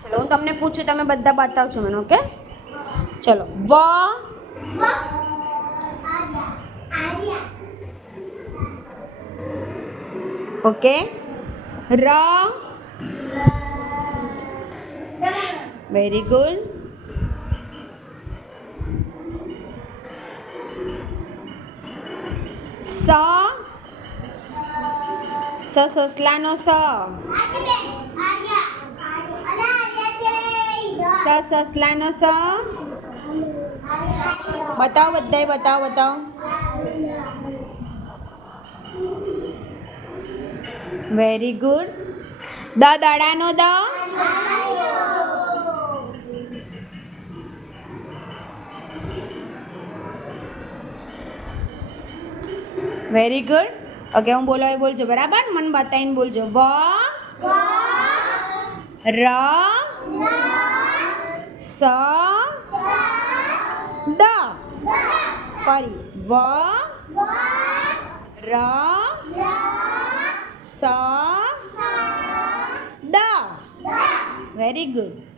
ચલો હું તમને પૂછું, તમે બધા બતાવજો મને. ઓકે, ચલો. વ, ઓકે. ર, વેરી ગુડ. સ, સસલાનો સ. સસલાનો સ. બતાવો બધાય, બતાવો. Very good. દડાનો દ. Very good. ઓકે, હું બોલો એ બોલજો બરાબર, મને બતાવીને બોલજો. વ, ર, સ, દ. ફરી. વ, ર, સ, દ. Very good.